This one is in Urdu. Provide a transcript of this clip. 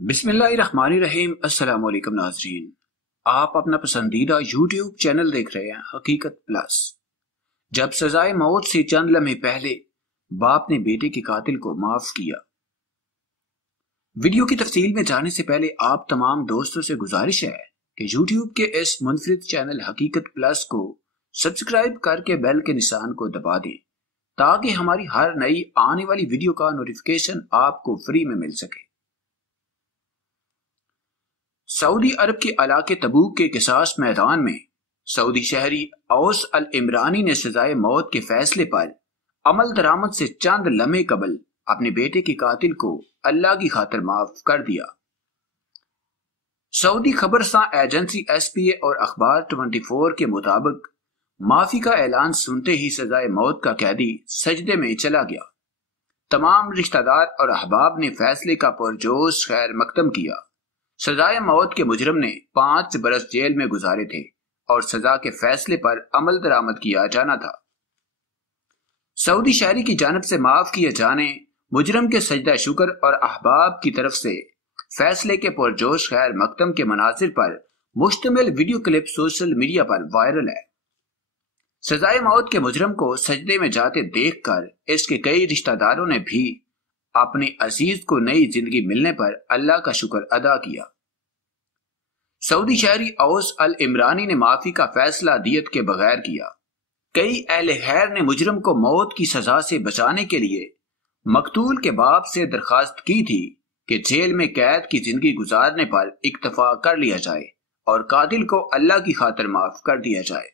بسم اللہ الرحمن الرحیم۔ السلام علیکم ناظرین، آپ اپنا پسندیدہ یوٹیوب چینل دیکھ رہے ہیں حقیقت پلس۔ جب سزائے موت سے چند لمحے پہلے باپ نے بیٹے کے قاتل کو معاف کیا۔ ویڈیو کی تفصیل میں جانے سے پہلے آپ تمام دوستوں سے گزارش ہے کہ یوٹیوب کے اس منفرد چینل حقیقت پلس کو سبسکرائب کر کے بیل کے نشان کو دبا دیں تاکہ ہماری ہر نئی آنے والی ویڈیو کا نوٹیفیکیشن آپ کو فری میں مل سکے۔ سعودی عرب کے علاقے تبوک کے قصاص میدان میں سعودی شہری اوس العمرانی نے سزائے موت کے فیصلے پر عمل درآمد سے چند لمحے قبل اپنے بیٹے کے قاتل کو اللہ کی خاطر معاف کر دیا۔ سعودی خبرساں ایجنسی ایس پی اے اور اخبار 24 کے مطابق معافی کا اعلان سنتے ہی سزائے موت کا قیدی سجدے میں چلا گیا۔ تمام رشتہ دار اور احباب نے فیصلے کا پرجوش خیر مقدم کیا۔ سزائے موت کے مجرم نے 5 برس جیل میں گزارے تھے اور سزا کے فیصلے پر عمل درآمد کیا جانا تھا۔ سعودی شہری کی جانب سے معاف کیے جانے، مجرم کے سجدہ شکر اور احباب کی طرف سے فیصلے کے پرجوش خیر مقدم کے مناظر پر مشتمل ویڈیو کلپ سوشل میڈیا پر وائرل ہے۔ سزائے موت کے مجرم کو سجدے میں جاتے دیکھ کر اس کے کئی رشتہ داروں نے بھی اپنے عزیز کو نئی زندگی ملنے پر اللہ کا شکر ادا کیا۔ سعودی شہری اوس العمرانی نے معافی کا فیصلہ دیت کے بغیر کیا۔ کئی اہل خیر نے مجرم کو موت کی سزا سے بچانے کے لیے مقتول کے باپ سے درخواست کی تھی کہ جیل میں قید کی زندگی گزارنے پر اکتفا کر لیا جائے اور قاتل کو اللہ کی خاطر معاف کر دیا جائے۔